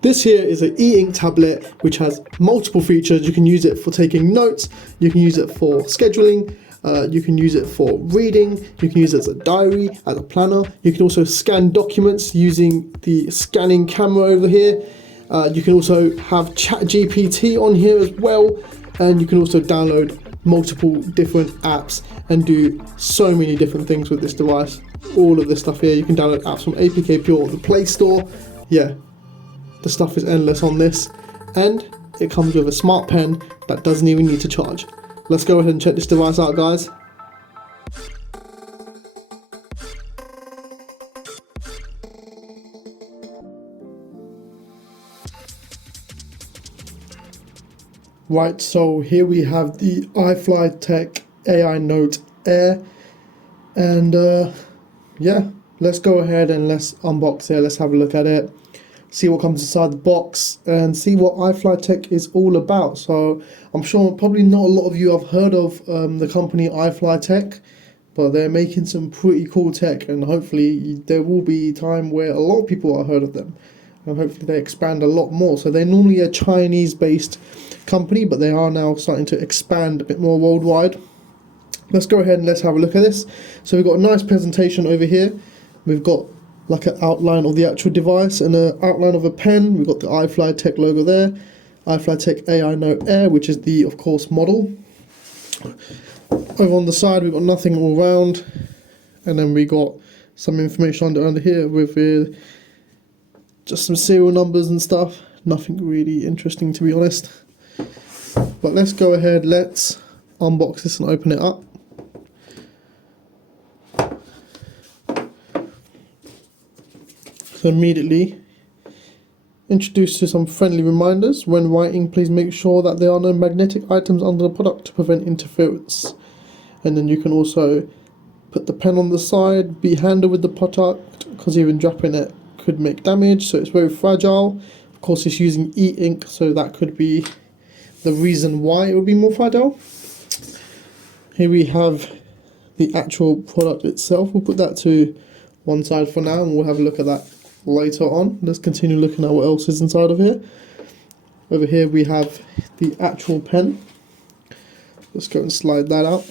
This here is an e-ink tablet which has multiple features. You can use it for taking notes, you can use it for scheduling, you can use it for reading, you can use it as a diary, as a planner. You can also scan documents using the scanning camera over here. You can also have ChatGPT on here as well, and you can also download multiple different apps and do so many different things with this device. All of this stuff here, you can download apps from APK Pure or the Play Store. Yeah, the stuff is endless on this, and it comes with a smart pen that doesn't even need to charge. Let's go ahead and check this device out, guys. Right, so here we have the iFLYTEK AINOTE Air, and yeah, let's go ahead and let's unbox it. Let's have a look at it, see what comes inside the box, and see what iFLYTEK is all about. So I'm sure probably not a lot of you have heard of the company iFLYTEK, but they're making some pretty cool tech, and hopefully there will be a time where a lot of people have heard of them, and hopefully they expand a lot more. So they're normally a Chinese based company, but they are now starting to expand a bit more worldwide. Let's go ahead and let's have a look at this. So we've got a nice presentation over here. We've got like an outline of the actual device and an outline of a pen. We've got the iFLYTEK logo there, iFLYTEK AINOTE Air, which is the, of course, model. Over on the side, we've got nothing all around, and then we got some information under here with just some serial numbers and stuff. Nothing really interesting, to be honest. But let's go ahead, let's unbox this and open it up. So immediately introduced to some friendly reminders. When writing, please make sure that there are no magnetic items under the product to prevent interference. And then you can also put the pen on the side, be handy with the product, because even dropping it could make damage, so it's very fragile. Of course, it's using e-ink, so that could be the reason why it would be more fragile. Here we have the actual product itself. We'll put that to one side for now, and we'll have a look at that later on. Let's continue looking at what else is inside of here. Over here we have the actual pen. Let's go and slide that out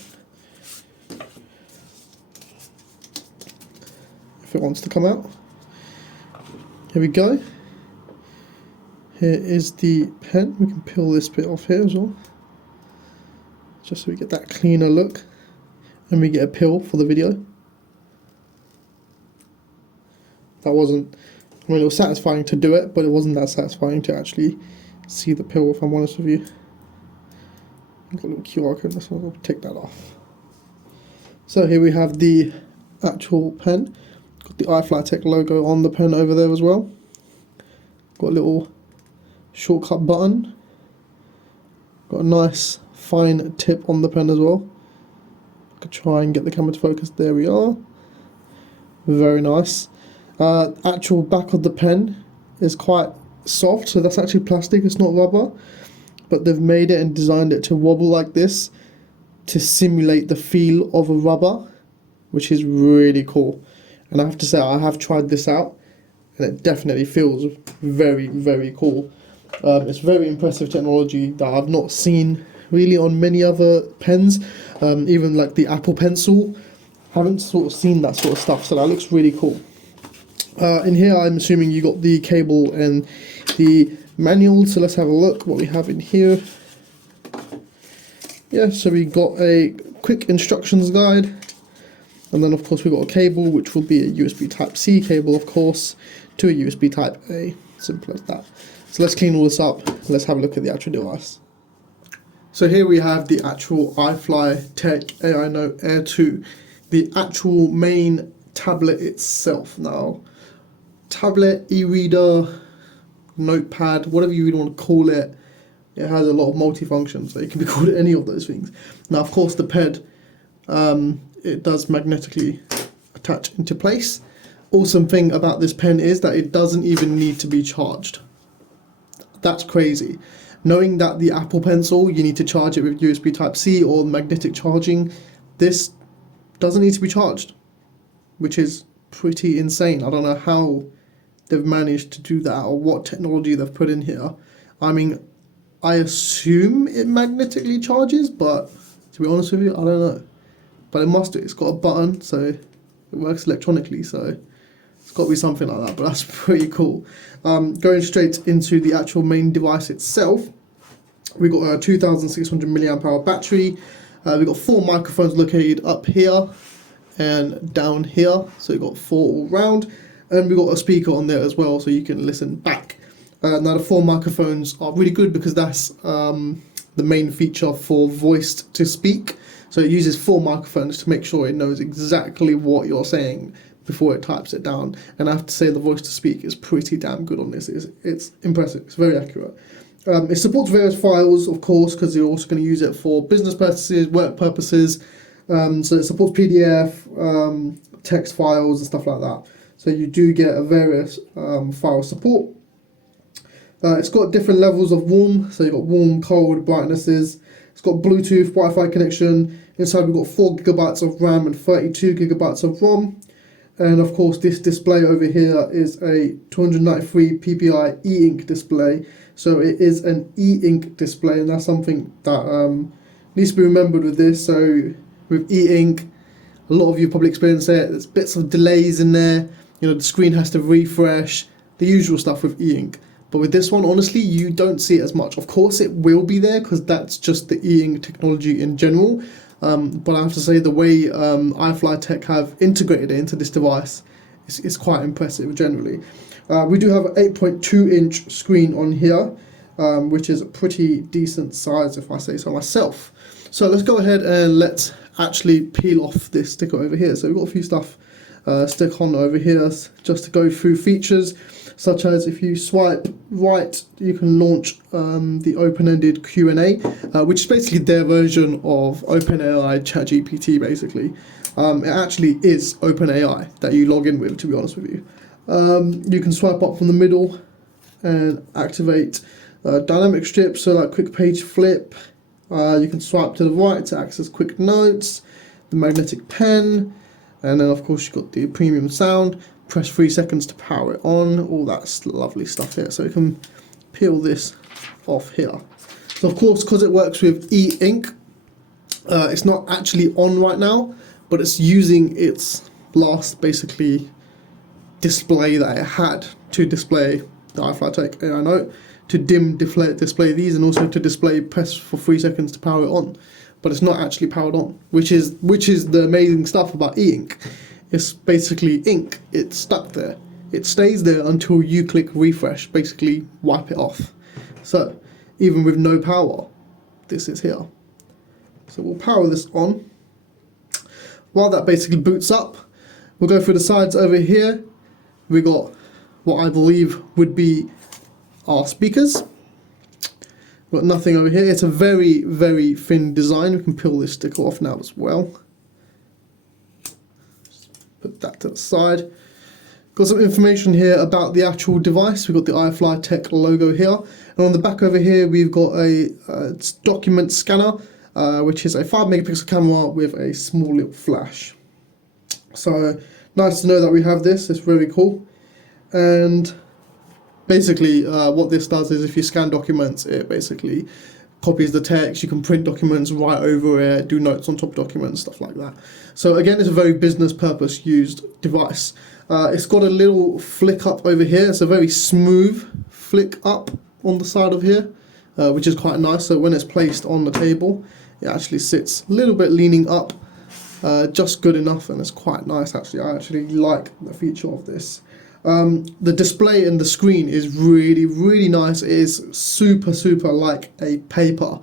if it wants to come out. Here we go. Here is the pen. We can peel this bit off here as well, just so we get that cleaner look, and we get a peel for the video. That wasn't, I mean, it was satisfying to do it, but it wasn't that satisfying to actually see the peel, if I'm honest with you. I've got a little QR code, so I'll take that off. So here we have the actual pen. Got the iFLYTEK logo on the pen over there as well. Got a little shortcut button. Got a nice fine tip on the pen as well. I could try and get the camera to focus. There we are. Very nice. Actual back of the pen is quite soft, so that's actually plastic, it's not rubber, but they've made it and designed it to wobble like this to simulate the feel of a rubber, which is really cool. And I have to say, I have tried this out, and it definitely feels very, very cool. It's very impressive technology that I've not seen really on many other pens, even like the Apple Pencil. Haven't sort of seen that sort of stuff, so that looks really cool. In here, I'm assuming you got the cable and the manual, so let's have a look what we have in here. Yeah, so we got a quick instructions guide, and then of course we got a cable, which will be a USB Type-C cable, of course, to a USB Type-A. Simple as that. So let's clean all this up. Let's have a look at the actual device. So here we have the actual iFLYTEK AINOTE Air 2, the actual main tablet itself. Now, tablet, e-reader, notepad, whatever you really want to call it, it has a lot of multi-functions, so it can be called any of those things. Now, of course, the ped, it does magnetically attach into place. Awesome thing about this pen is that it doesn't even need to be charged. That's crazy. Knowing that the Apple Pencil, you need to charge it with USB Type-C or magnetic charging, this doesn't need to be charged, which is pretty insane. I don't know how they've managed to do that, or what technology they've put in here. I mean, I assume it magnetically charges, but to be honest with you, I don't know. But it must do. It's got a button, so it works electronically, so it's got to be something like that, but that's pretty cool. Going straight into the actual main device itself, we've got a 2600 milliamp hour battery. We've got 4 microphones located up here and down here, so we've got 4 all round, and we've got a speaker on there as well, so you can listen back. Now the 4 microphones are really good because that's the main feature for voice to speak. So it uses 4 microphones to make sure it knows exactly what you're saying before it types it down. And I have to say the voice to speak is pretty damn good on this. It's impressive. It's very accurate. It supports various files, of course, because you're also going to use it for business purposes, work purposes. So it supports PDF, text files and stuff like that. So you do get a various file support. It's got different levels of warm, so you've got warm, cold, brightnesses. It's got Bluetooth, Wi-Fi connection. Inside we've got 4 gigabytes of RAM and 32 gigabytes of ROM. And of course this display over here is a 293 ppi e-ink display. So it is an e-ink display, and that's something that needs to be remembered with this. So with e-ink, a lot of you probably experience it. There's bits of delays in there. You know, the screen has to refresh, the usual stuff with e-ink. But with this one, honestly, you don't see it as much. Of course, it will be there because that's just the e-ink technology in general. But I have to say the way iFLYTEK have integrated it into this device is quite impressive generally. We do have an 8.2 inch screen on here, which is a pretty decent size if I say so myself. So let's go ahead and let's actually peel off this sticker over here. So we've got a few stuff stick on over here just to go through features, such as if you swipe right, you can launch the open-ended Q&A, which is basically their version of OpenAI ChatGPT, basically. It actually is OpenAI that you log in with, to be honest with you. You can swipe up from the middle and activate dynamic strips, so like quick page flip. You can swipe to the right to access quick notes, the magnetic pen, and then of course you've got the premium sound. Press 3 seconds to power it on, all that lovely stuff here. So you can peel this off here. So of course, because it works with e-ink, it's not actually on right now, but it's using its last basically display that it had to display the iFLYTEK AINOTE, to display these, and also to display press for 3 seconds to power it on. But it's not actually powered on, which is the amazing stuff about e-ink. It's basically ink. It's stuck there. It stays there until you click refresh, basically wipe it off. So even with no power, this is here. So we'll power this on. While that basically boots up, we'll go through the sides over here. We got what I believe would be our speakers. We've got nothing over here. It's a very, very thin design. We can peel this sticker off now as well. Put that to the side. Got some information here about the actual device. We've got the iFLYTEK logo here. And on the back over here, we've got a document scanner, which is a 5 megapixel camera with a small little flash. So nice to know that we have this. It's very cool. And basically what this does is if you scan documents, it basically copies the text. You can print documents right over it, do notes on top of documents, stuff like that. So again, it's a very business purpose used device. It's got a little flick up over here. It's a very smooth flick up on the side of here, which is quite nice. So when it's placed on the table, it actually sits a little bit leaning up, just good enough, and it's quite nice actually. I actually like the feature of this. The display and the screen is really, really nice. It is super, super like a paper,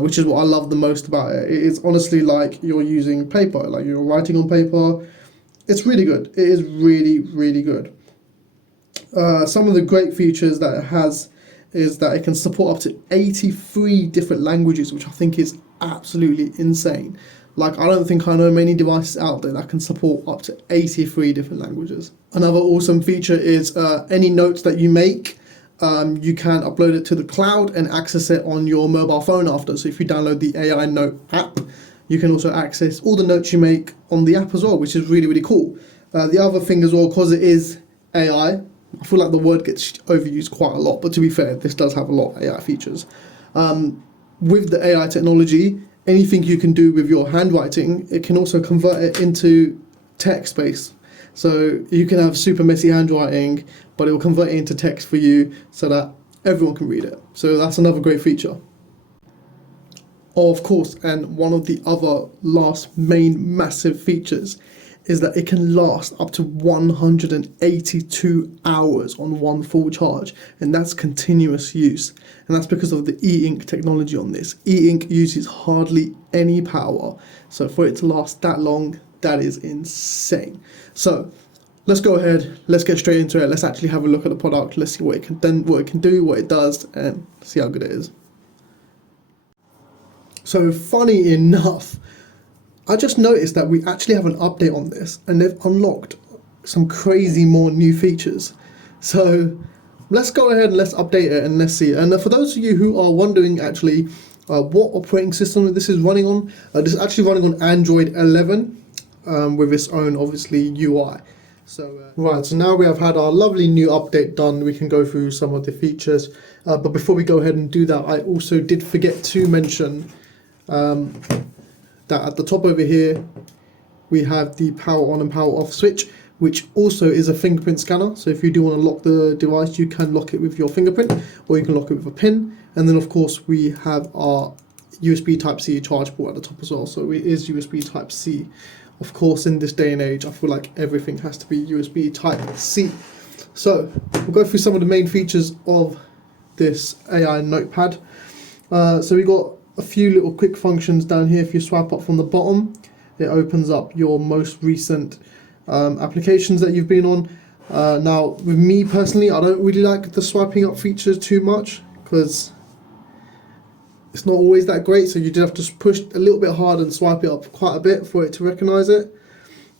which is what I love the most about it. It is honestly like you're using paper, like you're writing on paper. It's really good. It is really, really good. Some of the great features that it has is that it can support up to 83 different languages, which I think is absolutely insane. Like, I don't think I know many devices out there that can support up to 83 different languages. Another awesome feature is any notes that you make, you can upload it to the cloud and access it on your mobile phone after. So if you download the AINOTE app, you can also access all the notes you make on the app as well, which is really, really cool. The other thing as well, because it is AI, I feel like the word gets overused quite a lot, but to be fair, this does have a lot of AI features. With the AI technology, anything you can do with your handwriting, it can also convert it into text-based. So you can have super messy handwriting, but it will convert it into text for you so that everyone can read it. So that's another great feature. Oh, of course, and one of the other last main massive features is that it can last up to 182 hours on one full charge, and that's continuous use. And that's because of the e-ink technology on this. E-ink uses hardly any power, so for it to last that long, that is insane. So let's go ahead, let's get straight into it. Let's actually have a look at the product. Let's see what it can do, what it does, and see how good it is. So funny enough, I just noticed that we actually have an update on this, and they've unlocked some crazy more new features. So let's go ahead and let's update it and let's see. And for those of you who are wondering actually what operating system this is running on, this is actually running on Android 11 with its own obviously UI. So right, so now we have had our lovely new update done. We can go through some of the features, but before we go ahead and do that, I also did forget to mention that at the top over here we have the power on and power off switch, which also is a fingerprint scanner. So if you do want to lock the device, you can lock it with your fingerprint, or you can lock it with a pin. And then of course we have our USB Type-C charge port at the top as well. So it is USB Type-C. Of course, in this day and age, I feel like everything has to be USB Type-C. So we'll go through some of the main features of this AI notepad. So we got a few little quick functions down here. If you swipe up from the bottom, it opens up your most recent applications that you've been on. Now, with me personally, I don't really like the swiping up feature too much because it's not always that great. So you do have to push a little bit hard and swipe it up quite a bit for it to recognize it.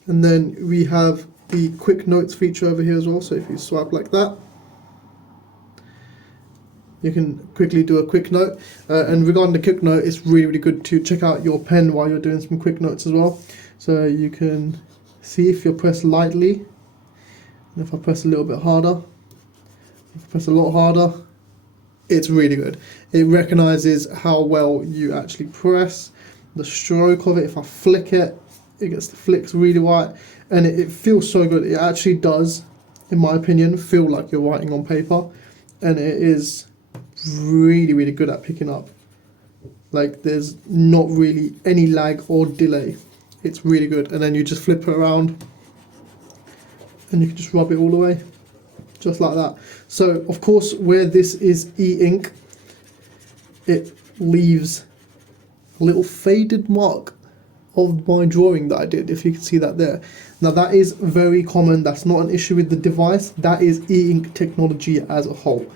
And then we have the quick notes feature over here as well. So if you swipe like that, you can quickly do a quick note. And regarding the quick note, it's really, really good to check out your pen while you're doing some quick notes as well. So you can see if you press lightly, and if I press a little bit harder, if I press a lot harder, it's really good. It recognizes how well you actually press, the stroke of it. If I flick it, it gets the flicks really right, and it feels so good. It actually does, in my opinion, feel like you're writing on paper, and it is really, really good at picking up. Like, there's not really any lag or delay. It's really good. And then you just flip it around and you can just rub it all the way, just like that. So of course, where this is e-ink, it leaves a little faded mark of my drawing that I did, if you can see that there. Now that is very common. That's not an issue with the device. That is e-ink technology as a whole.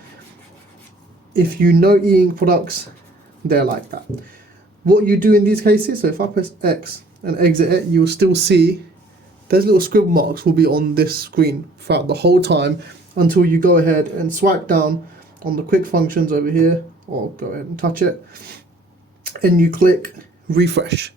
If you know e-ink products, they're like that. What you do in these cases, so if I press X and exit it, you will still see those little scribble marks will be on this screen throughout the whole time until you go ahead and swipe down on the quick functions over here, or go ahead and touch it, and you click refresh.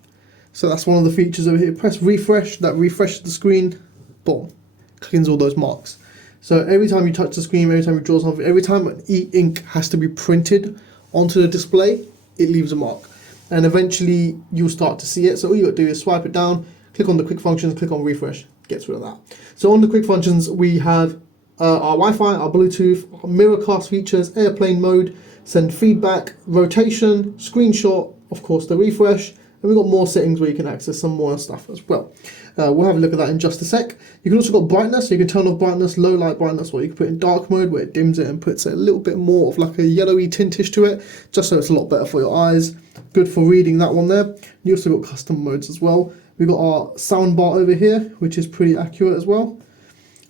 So that's one of the features over here. Press refresh, that refreshes the screen, boom, cleans all those marks. So every time you touch the screen, every time you draw something, every time an e-ink has to be printed onto the display, it leaves a mark. And eventually you'll start to see it. So all you got to do is swipe it down, click on the quick functions, click on refresh, gets rid of that. So on the quick functions, we have our Wi-Fi, our Bluetooth, our mirrorcast features, airplane mode, send feedback, rotation, screenshot, of course the refresh, and we've got more settings where you can access some more stuff as well. We'll have a look at that in just a sec. You can also got brightness, so you can turn off brightness, low light brightness, or you can put in dark mode where it dims it and puts a little bit more of like a yellowy tintish to it, just so it's a lot better for your eyes. Good for reading, that one there. You also got custom modes as well. We've got our sound bar over here, which is pretty accurate as well.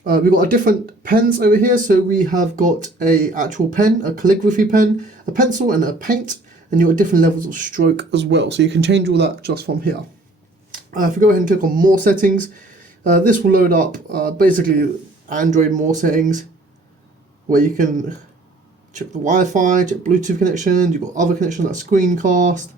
We've got a different pens over here, so we have got a actual pen, a calligraphy pen, a pencil and a paint, and you've got different levels of stroke as well, so you can change all that just from here. If we go ahead and click on more settings, this will load up basically Android more settings, where you can check the Wi-Fi, check Bluetooth connections, you've got other connections like screencast,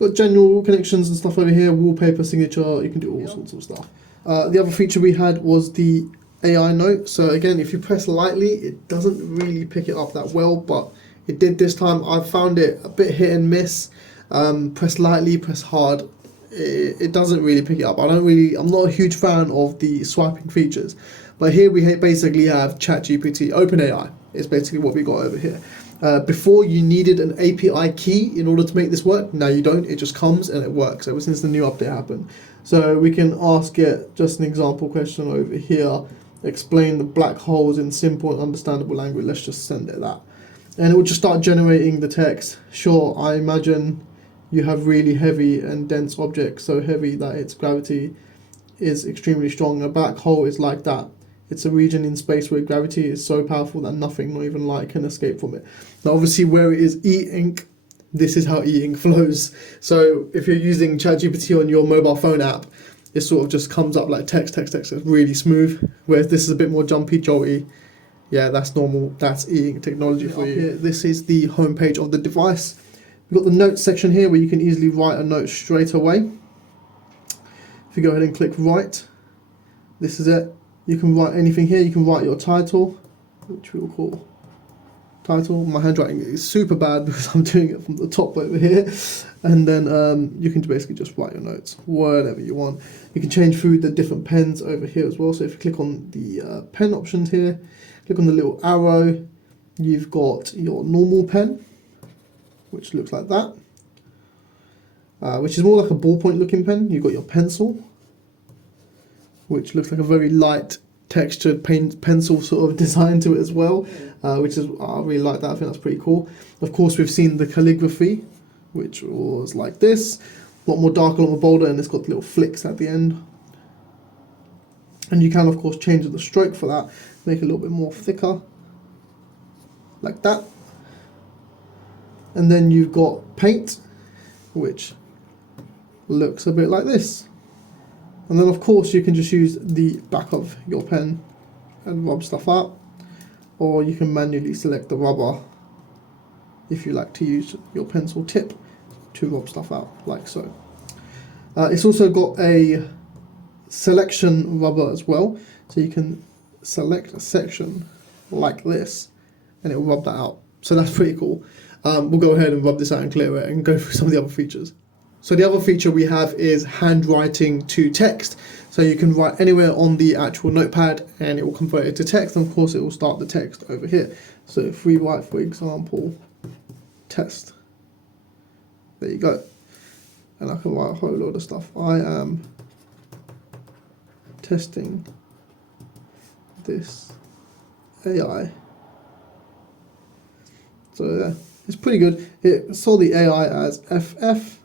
got general connections and stuff over here, wallpaper, signature, you can do all sorts of stuff. The other feature we had was the AINOTE. So again, if you press lightly, it doesn't really pick it up that well, but it did this time. I found it a bit hit and miss. Press lightly, press hard, it doesn't really pick it up. I'm not a huge fan of the swiping features, but here we basically have ChatGPT, OpenAI is basically what we got over here. Before you needed an API key in order to make this work. Now you don't, it just comes and it works ever since the new update happened. So we can ask it just an example question over here, explain the black holes in simple and understandable language. Let's just send it that. And it will just start generating the text. Sure, I imagine you have really heavy and dense objects, so heavy that its gravity is extremely strong. A black hole is like that. It's a region in space where gravity is so powerful that nothing, not even light, can escape from it. Now obviously where it is e-ink, this is how e-ink flows. So if you're using ChatGPT on your mobile phone app, it sort of just comes up like text. It's really smooth. Whereas this is a bit more jumpy, jolty. Yeah, that's normal. That's e-ink technology for you. Here, this is the home page of the device. We've got the notes section here where you can easily write a note straight away. If you go ahead and click write, this is it. You can write anything here. You can write your title, which we will call title. My handwriting is super bad because I'm doing it from the top over here. And then you can basically just write your notes, whatever you want. You can change through the different pens over here as well. So if you click on the pen options here, click on the little arrow, you've got your normal pen, which looks like that, which is more like a ballpoint looking pen. You've got your pencil, which looks like a very light textured pencil sort of design to it as well, which is, I really like that. I think that's pretty cool. Of course, we've seen the calligraphy, which was like this, a lot more dark, a lot more bolder, and it's got little flicks at the end. And you can of course change the stroke for that, make it a little bit more thicker, like that. And then you've got paint, which looks a bit like this. And then of course you can just use the back of your pen and rub stuff out, or you can manually select the rubber if you like to use your pencil tip to rub stuff out, like so. It's also got a selection rubber as well, so you can select a section like this and it will rub that out. So that's pretty cool. We'll go ahead and rub this out and clear it and go through some of the other features. So the other feature we have is handwriting to text. So you can write anywhere on the actual notepad and it will convert it to text, and of course it will start the text over here. So if we write, for example, test, there you go. And I can write a whole load of stuff. I am testing this AI. So yeah, it's pretty good. It saw the AI as FF.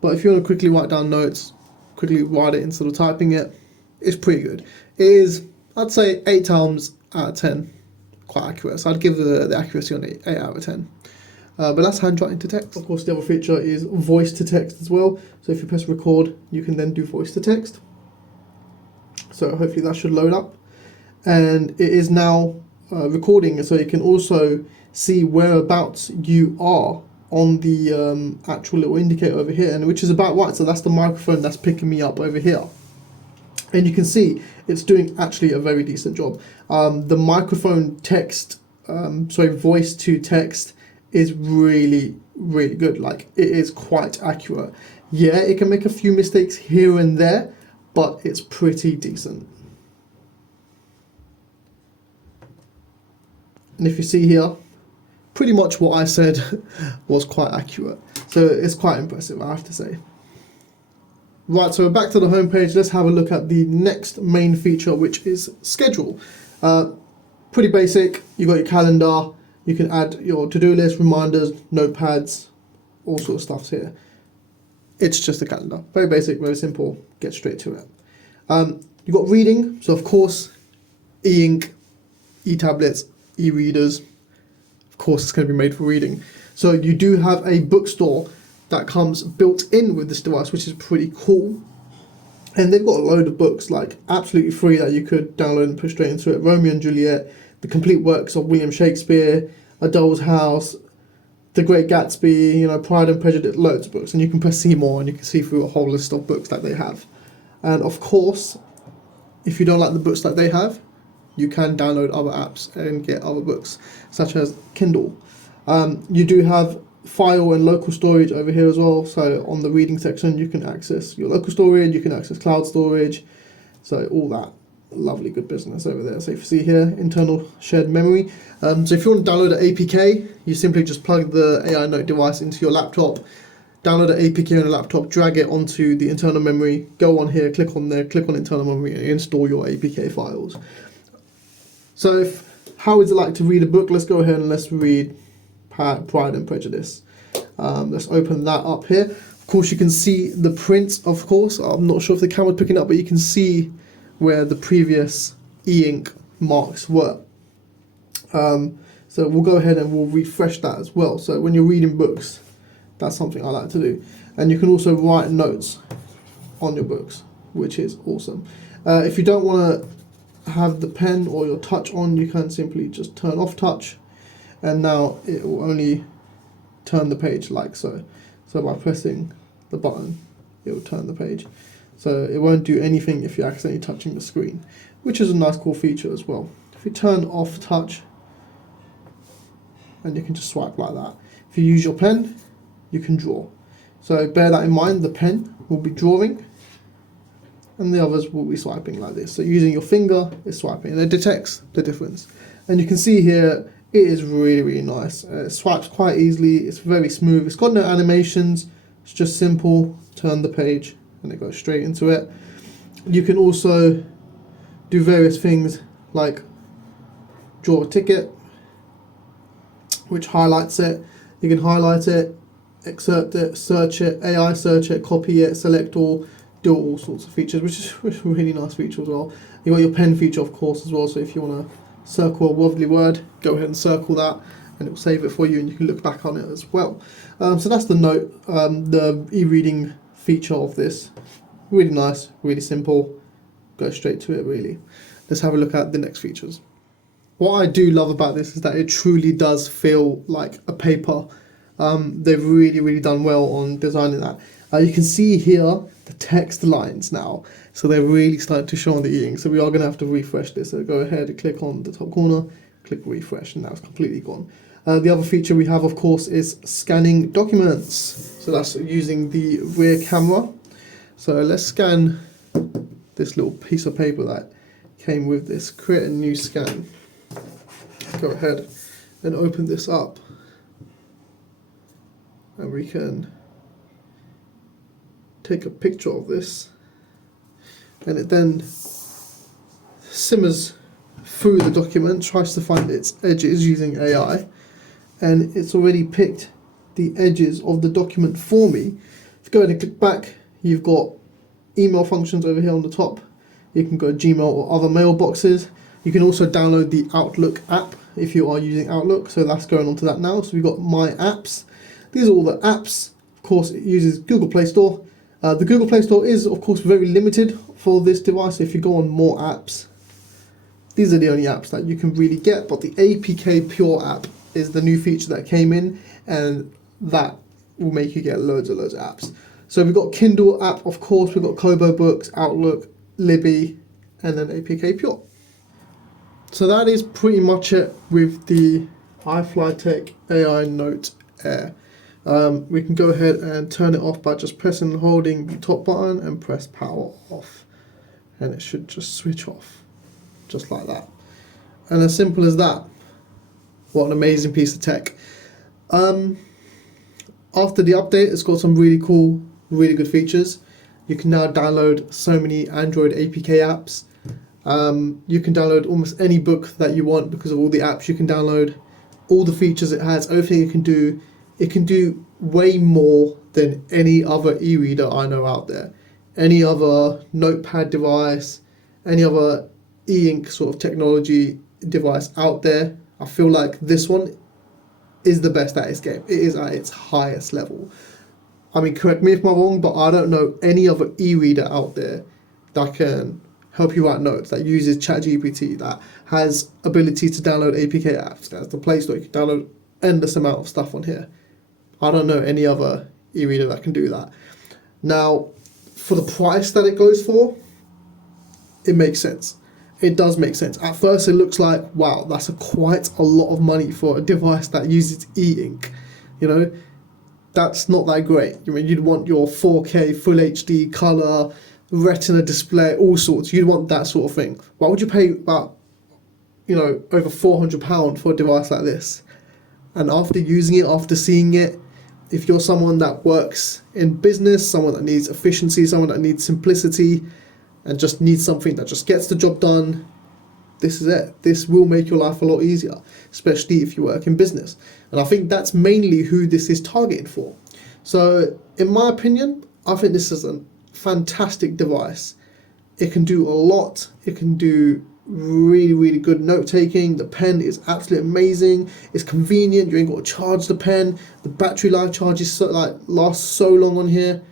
But if you want to quickly write down notes, quickly write it instead of typing it, it's pretty good. It is, I'd say, 8 times out of 10 quite accurate. So I'd give the accuracy on 8 out of 10. But that's handwriting to text. Of course, the other feature is voice to text as well. So if you press record, you can then do voice to text. So hopefully that should load up. And it is now recording, so you can also see whereabouts you are on the actual little indicator over here, and which is about right. So that's the microphone that's picking me up over here, and you can see it's doing actually a very decent job. The microphone text, voice to text is really good. Like, it is quite accurate. Yeah, it can make a few mistakes here and there, but it's pretty decent. And if you see here, pretty much what I said was quite accurate. So it's quite impressive, I have to say. Right, so we're back to the home page. Let's have a look at the next main feature, which is schedule. Pretty basic. You've got your calendar. You can add your to-do list, reminders, notepads, all sorts of stuff here. It's just a calendar. Very basic, very simple. Get straight to it. You've got reading. So of course, e-ink, e-tablets, e-readers. Of course, it's going to be made for reading. So you do have a bookstore that comes built in with this device, which is pretty cool. And they've got a load of books, like absolutely free, that you could download and put straight into it. Romeo and Juliet, the complete works of William Shakespeare, A Doll's House, The Great Gatsby, Pride and Prejudice, loads of books. And you can press see more and you can see through a whole list of books that they have. And of course, if you don't like the books that they have, you can download other apps and get other books, such as Kindle. You do have file and local storage over here as well. So on the reading section, you can access your local storage, you can access cloud storage, so all that lovely good business over there. So if you see here, internal shared memory. So if you want to download an APK, you simply just plug the AINOTE device into your laptop, download an APK on a laptop, drag it onto the internal memory, go on here, click on there, click on internal memory, and install your APK files. So how is it like to read a book? Let's go ahead and let's read Pride and Prejudice. Let's open that up here. Of course, you can see the print, of course. I'm not sure if the camera's picking up, but you can see where the previous e-ink marks were. So we'll go ahead and we'll refresh that as well. So when you're reading books, that's something I like to do. And you can also write notes on your books, which is awesome. If you don't want to have the pen or your touch on, you can simply just turn off touch, and now it will only turn the page like so. So by pressing the button, it will turn the page. So it won't do anything if you're accidentally touching the screen, which is a nice cool feature as well. If you turn off touch, and you can just swipe like that. If you use your pen, you can draw. So bear that in mind, the pen will be drawing and the others will be swiping like this. So using your finger is swiping, and it detects the difference. And you can see here, it is really, really nice. It swipes quite easily, it's very smooth, it's got no animations, it's just simple, turn the page and it goes straight into it. You can also do various things like draw a ticket, which highlights it. You can highlight it, excerpt it, search it, AI search it, copy it, select all, do all sorts of features, which is a really nice feature as well. You got your pen feature, of course, as well. So if you want to circle a wobbly word, go ahead and circle that, and it will save it for you, and you can look back on it as well. So that's the note, the e-reading feature of this. Really nice, really simple. Go straight to it, really. Let's have a look at the next features. What I do love about this is that it truly does feel like a paper. They've really, really done well on designing that. You can see here the text lines now, so they're really starting to show on the e-ink. So we are going to have to refresh this. So go ahead and click on the top corner, click refresh, and now it's completely gone. The other feature we have, of course, is scanning documents. So that's using the rear camera. So let's scan this little piece of paper that came with this. Create a new scan. Go ahead and open this up, and we can take a picture of this, and it then simmers through the document, tries to find its edges using AI, and it's already picked the edges of the document for me. If you go ahead and click back, you've got email functions over here on the top. You can go to Gmail or other mailboxes. You can also download the Outlook app if you are using Outlook, so that's going on to that now. So we've got My Apps. These are all the apps. Of course, it uses Google Play Store. The Google Play Store is, of course, very limited for this device. If you go on More Apps, these are the only apps that you can really get, but the APK Pure app is the new feature that came in, and that will make you get loads of apps. So we've got Kindle app, of course, we've got Kobo Books, Outlook, Libby, and then APK Pure. So that is pretty much it with the iFLYTEK AINOTE Air. We can go ahead and turn it off by just pressing and holding the top button and press power off, and it should just switch off just like that. And as simple as that. What an amazing piece of tech. After the update, it's got some really cool, really good features. You can now download so many Android APK apps. You can download almost any book that you want because of all the apps you can download, all the features it has, everything it can do. It can do way more than any other e-reader I know out there. Any other notepad device, any other e-ink sort of technology device out there. I feel like this one is the best at its game. It is at its highest level. I mean, correct me if I'm wrong, but I don't know any other e-reader out there that can help you write notes, that uses ChatGPT, that has ability to download APK apps, that has the Play Store. You can download endless amount of stuff on here. I don't know any other e-reader that can do that. Now, for the price that it goes for, it makes sense. It does make sense. At first it looks like, wow, that's quite a lot of money for a device that uses e-ink. You know, that's not that great. I mean, you'd want your 4K, full HD, colour, retina display, all sorts. You'd want that sort of thing. Why would you pay about, you know, over £400 for a device like this? And after using it, after seeing it, if you're someone that works in business, someone that needs efficiency, someone that needs simplicity, and just needs something that just gets the job done, this is it. This will make your life a lot easier, especially if you work in business. And I think that's mainly who this is targeted for. So in my opinion, I think this is a fantastic device. It can do a lot. It can do really, really good note taking. The pen is absolutely amazing. It's convenient. You ain't got to charge the pen. The battery life charges lasts so long on here.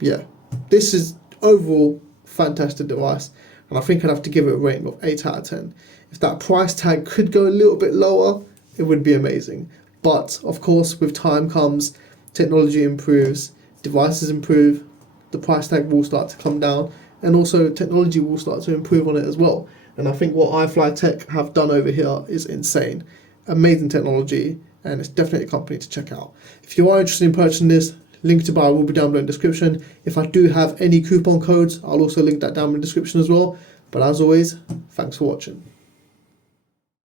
Yeah, this is overall fantastic device, and I think I'd have to give it a rating of 8 out of 10. If that price tag could go a little bit lower, it would be amazing. But of course, with time comes, technology improves, devices improve, the price tag will start to come down, and also technology will start to improve on it as well. And I think what iFLYTEK have done over here is insane. Amazing technology, and it's definitely a company to check out. If you are interested in purchasing this, link to buy will be down below in the description. If I do have any coupon codes, I'll also link that down in the description as well. But as always, thanks for watching.